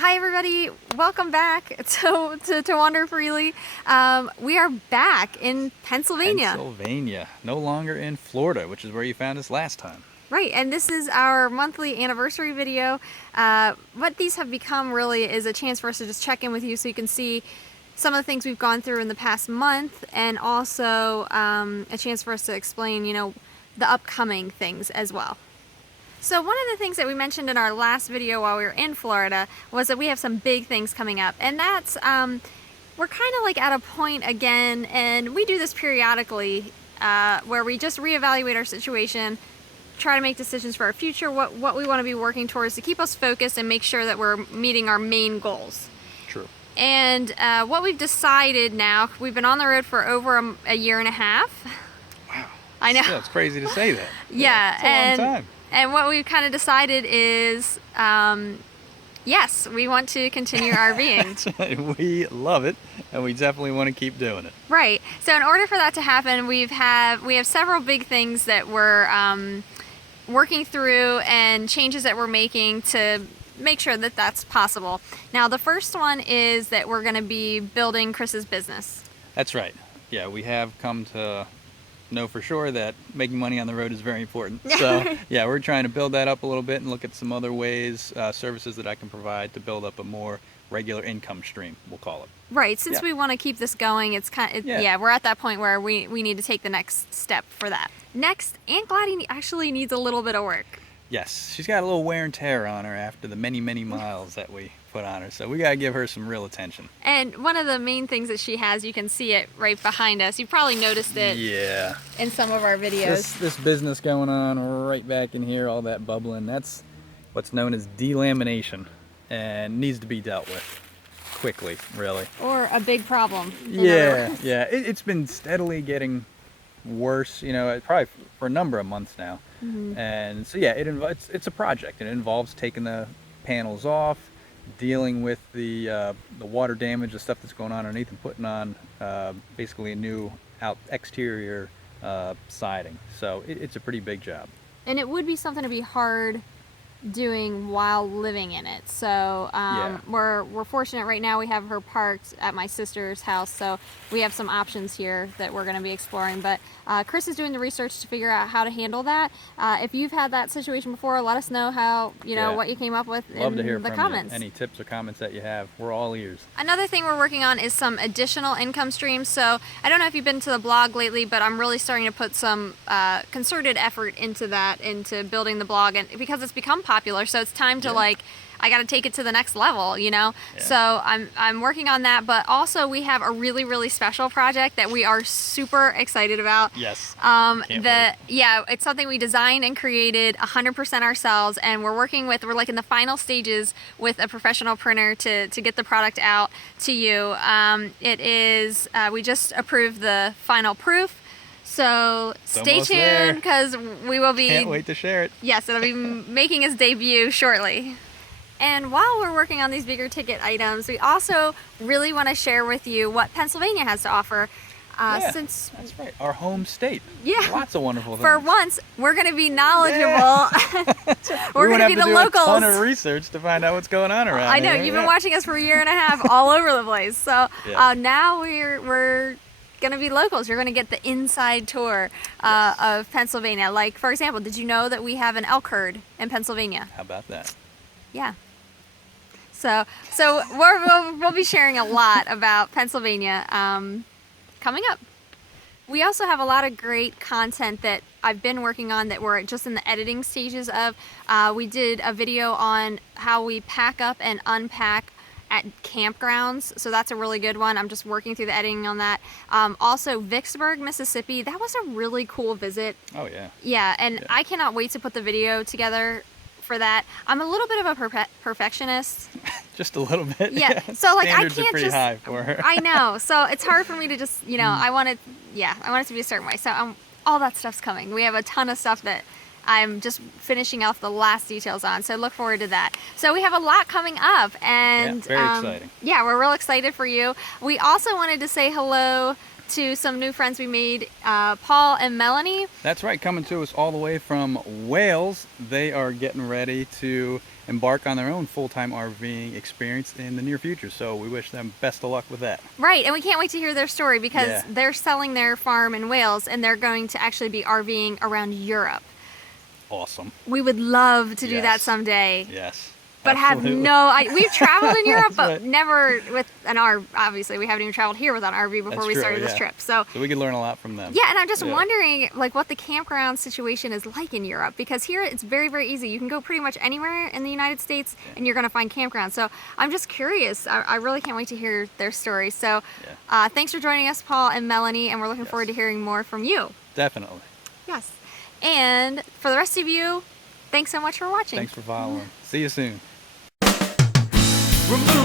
Hi everybody, welcome back to Wander Freely. We are back in Pennsylvania. No longer in Florida, which is where you found us last time. Right, and this is our monthly anniversary video. What these have become really is a chance for us to just check in with you so you can see some of the things we've gone through in the past month, and also a chance for us to explain, the upcoming things as well. So one of the things that we mentioned in our last video while we were in Florida was that we have some big things coming up, and that's we're kind of like at a point again, and we do this periodically where we just reevaluate our situation, try to make decisions for our future, what we want to be working towards to keep us focused and make sure that we're meeting our main goals. True. And what we've decided now, we've been on the road for over a year and a half. Wow. I know. Yeah, it's crazy to say that. Yeah, it's a long time. And what we've kind of decided is, yes, we want to continue RVing. We love it, and we definitely want to keep doing it. Right. So in order for that to happen, we have several big things that we're working through and changes that we're making to make sure that that's possible. Now, the first one is that we're going to be building Chris's business. That's right. Yeah, we have come to know for sure that making money on the road is very important. So yeah, we're trying to build that up a little bit and look at some other ways, services that I can provide to build up a more regular income stream, we'll call it. Right, since we want to keep this going, it's we're at that point where we need to take the next step for that. Next, Antbody actually needs a little bit of work. Yes, she's got a little wear and tear on her after the many miles that we put on her, so we gotta give her some real attention. And one of the main things that she has, you can see it right behind us. You probably noticed it in some of our videos. This business going on right back in here, all that bubbling, that's what's known as delamination, and needs to be dealt with quickly, really. Or a big problem. Yeah, it's been steadily getting worse, probably for a number of months now. Mm-hmm. And so yeah, it's a project, and it involves taking the panels off, dealing with the water damage, the stuff that's going on underneath, and putting on basically a new exterior siding. So it's a pretty big job. And it would be something to be hard doing while living in it. So we're fortunate right now. We have her parked at my sister's house, so we have some options here that we're going to be exploring. But Chris is doing the research to figure out how to handle that. If you've had that situation before, let us know how what you came up with Love to hear in the from comments. You. Any tips or comments that you have, we're all ears. Another thing we're working on is some additional income streams. So I don't know if you've been to the blog lately, but I'm really starting to put some concerted effort into that, into building the blog, and because it's become popular, so it's time to I got to take it to the next level, So I'm working on that, but also we have a really special project that we are super excited about. Yes. It's something we designed and created 100% ourselves, and we're like in the final stages with a professional printer to get the product out to you. It is we just approved the final proof. So stay tuned, because we will be... Can't wait to share it. Yes, it'll be making its debut shortly. And while we're working on these bigger ticket items, we also really want to share with you what Pennsylvania has to offer. Since that's right, our home state. Yeah. Lots of wonderful things. For once, we're going to be knowledgeable. Yeah. We're going to be the locals. A ton of research to find out what's going on around I know, here. You've been watching us for a year and a half all over the place. So now we're going to be locals. You're going to get the inside tour of Pennsylvania. Like, for example, did you know that we have an elk herd in Pennsylvania? How about that? Yeah. So we'll be sharing a lot about Pennsylvania coming up. We also have a lot of great content that I've been working on that we're just in the editing stages of. We did a video on how we pack up and unpack at campgrounds, so that's a really good one. I'm just working through the editing on that. Also, Vicksburg, Mississippi, that was a really cool visit. Oh yeah. Yeah, and I cannot wait to put the video together for that. I'm a little bit of a perfectionist. Just a little bit. Yeah. So like Standards I can't are pretty high for her. I know. So it's hard for me to just I want it to be a certain way. So all that stuff's coming. We have a ton of stuff that I'm just finishing off the last details on, so look forward to that. So we have a lot coming up, and very exciting. Yeah, we're real excited for you. We also wanted to say hello to some new friends we made, Paul and Melanie. That's right, coming to us all the way from Wales. They are getting ready to embark on their own full-time RVing experience in the near future. So we wish them best of luck with that. Right, and we can't wait to hear their story because Yeah. they're selling their farm in Wales and they're going to actually be RVing around Europe. Awesome. We would love to do that Yes. someday. Yes. But absolutely. we've traveled in Europe, but right. never with an RV. Obviously, we haven't even traveled here with an RV before That's we true, started this yeah. trip. So we could learn a lot from them. yeah, and I'm just Yeah. wondering like what the campground situation is like in Europe, because here it's very, very easy. You can go pretty much anywhere in the United States and you're going to find campgrounds. So I'm just curious. I really can't wait to hear their story. So thanks for joining us, Paul and Melanie, and we're looking forward to hearing more from you. Definitely. Yes. And for the rest of you, thanks so much for watching. Thanks for following. See you soon. Remove